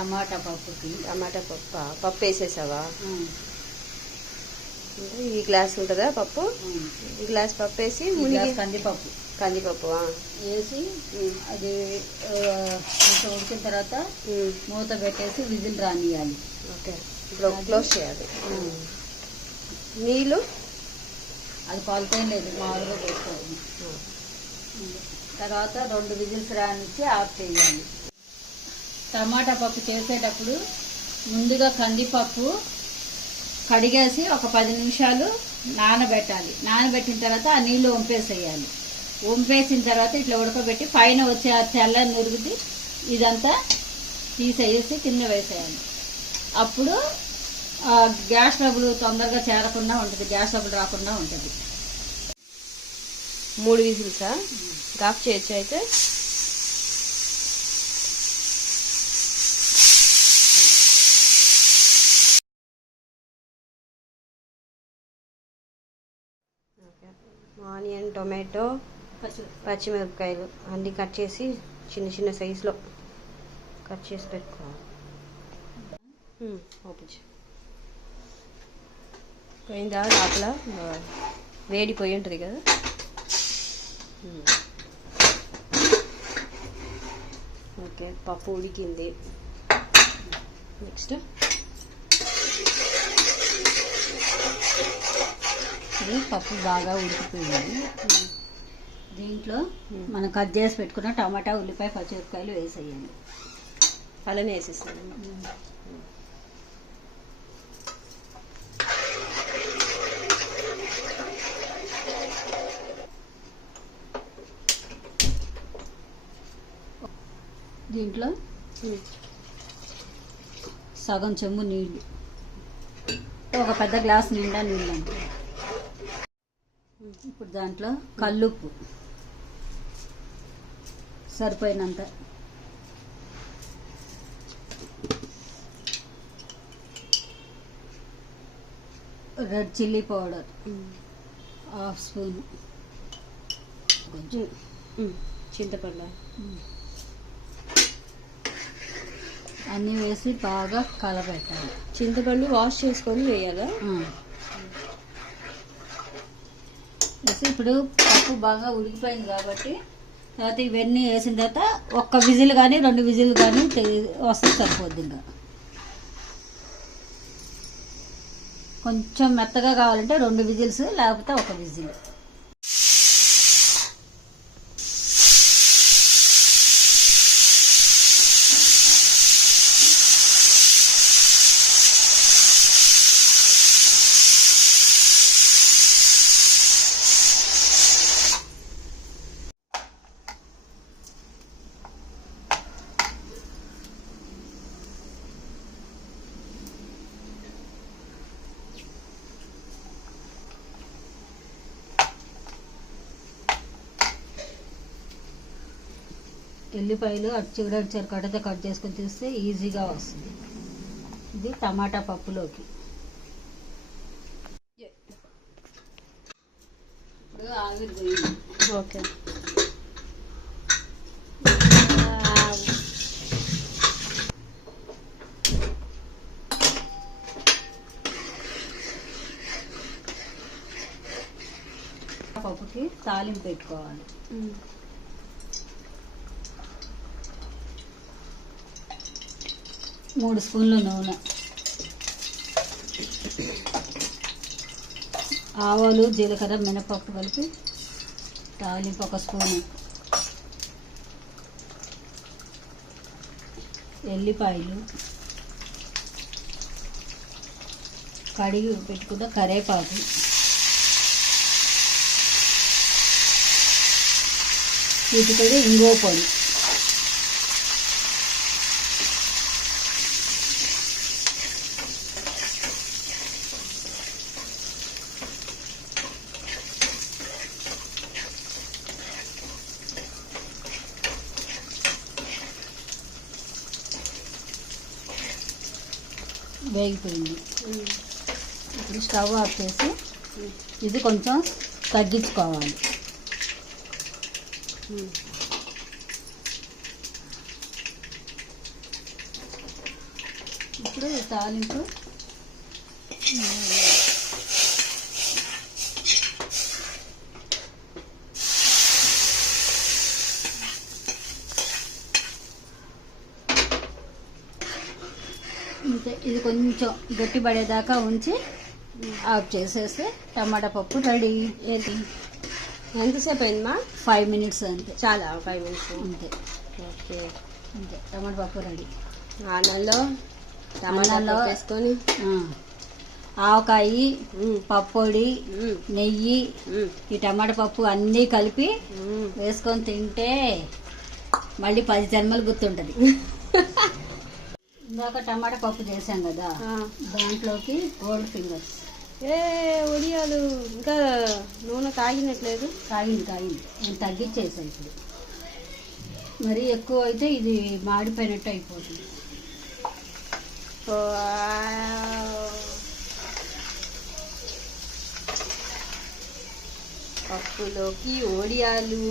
టమాటా పప్పుకి. టమాటా పప్పు వేసేసావా? ఈ గ్లాస్ ఉంటుందా పప్పు? ఈ గ్లాస్ పప్పు వేసి కందిపప్పు వేసి అది కొంచెం ఉడికిన తర్వాత మూత పెట్టేసి విజిల్ రానియాలి. ఓకే, ఇప్పుడు క్లోజ్ చేయాలి. నీళ్ళు అది కొలతేం లేదు, మామూలుగా పెట్టుకోవాలి. తర్వాత 2 విజిల్స్ రానిచ్చి ఆఫ్ చేయాలి. టమాటా పప్పు చేసేటప్పుడు ముందుగా కందిపప్పు కడిగేసి ఒక 10 నిమిషాలు నానబెట్టాలి. నానబెట్టిన తర్వాత ఆ నీళ్లు వంపేసేయాలి. వంపేసిన తర్వాత ఇట్లా ఉడకబెట్టి పైన వచ్చే ఆ తెల్లని నురుగుది ఇదంతా తీసేసి కింద వేసేయాలి. అప్పుడు గ్యాస్ ట్రబుల్ తొందరగా చేరకుండా ఉంటుంది, గ్యాస్ ట్రబుల్ రాకుండా ఉంటుంది. 3 విజిల్సా? ఆఫ్ చేయొచ్చు అయితే. ఆనియన్, టొమాటో, పచ్చిమిరపకాయలు అన్నీ కట్ చేసి చిన్న చిన్న సైజులో కట్ చేసి పెట్టుకోవాలి. ఓపెన్ పోయిందా? లోపల వేడి పోయి ఉంటుంది కదా. ఓకే, పప్పు ఉడికింది. నెక్స్ట్ పప్పు బాగా ఉడికిపోయింది. దీంట్లో మనం కట్ చేసి పెట్టుకున్న టమాటా, ఉల్లిపాయ, పచ్చిమిరపకాయలు వేసేయాలి. అలానే వేసేస్తాను. దీంట్లో సగం చెంబు నీళ్ళు, ఒక పెద్ద గ్లాస్ నిండా నీళ్ళు అంటే. ఇప్పుడు దాంట్లో కల్లుప్పు సరిపోయినంత, రెడ్ చిల్లీ పౌడర్ 1/2 స్పూన్, కొంచెం చింతపండు అన్నీ వేసి బాగా కలబెట్టాలి. చింతపండు వాష్ చేసుకొని వేయాలా? వేసి ఇప్పుడు పప్పు బాగా ఉడికిపోయింది కాబట్టి తర్వాత ఇవన్నీ వేసిన తర్వాత 1 విజిల్ కానీ 2 విజిల్ కానీ వస్తే సరిపోద్ది. ఇంకా కొంచెం మెత్తగా కావాలంటే 2 విజిల్స్, లేకపోతే 1 విజిల్. ఎల్లిపాయలు అటు కట్టతో కట్ చేసుకొని తీస్తే ఈజీగా వస్తుంది. ఇది టమాటా పప్పులోకి. ఇప్పుడు ఆవిరి పోయింది. ఓకే, పప్పుకి తాలింపు పెట్టుకోవాలి. 3 స్పూన్ల నూనె, ఆవాలు, జీలకర్ర, మినపప్పు కలిపి తాలింపు 1 స్పూను, ఎల్లిపాయలు, కడిగి పెట్టుకున్న కరివేపాకు, వీటికి ఇంగువ పొడి, వేగిపోయింది. ఇప్పుడు స్టవ్ ఆఫ్ చేసి ఇది కొంచెం తగ్గించుకోవాలి. ఇప్పుడు తాలింపు అంతే. ఇది కొంచెం గట్టి పడేదాకా ఉంచి ఆఫ్ చేసేస్తే టమాటా పప్పు రెడీ. ఏంటి ఎంతసేపు అయిందమ్మా? 5 minutes అంతే. చాలా 5 minutes. అంతే ఓకే, అంతే టమాటా పప్పు రెడీ. అన్నంలో టమాటాలో అన్నంలో వేసుకొని ఆవకాయ, మ్మ్. పప్పొడి, మ్మ్. నెయ్యి, మ్మ్. ఈ టమాటా పప్పు అన్నీ కలిపి మ్మ్. వేసుకొని తింటే మళ్ళీ 10 జన్మలు గుర్తుంటుంది. ఇందాక టమాటా పప్పు చేసాం కదా, ఆ. దాంట్లోకి గోల్డ్ ఫింగర్స్. ఏ ఉడియాలు ఇంకా నూనె కాగినట్లేదు. కాగింది నేను తగ్గించేసాను ఇప్పుడు. మరీ ఎక్కువ అయితే ఇది మాడిపోయినట్టు అయిపోతుంది. పప్పులోకి ఓడియాలు.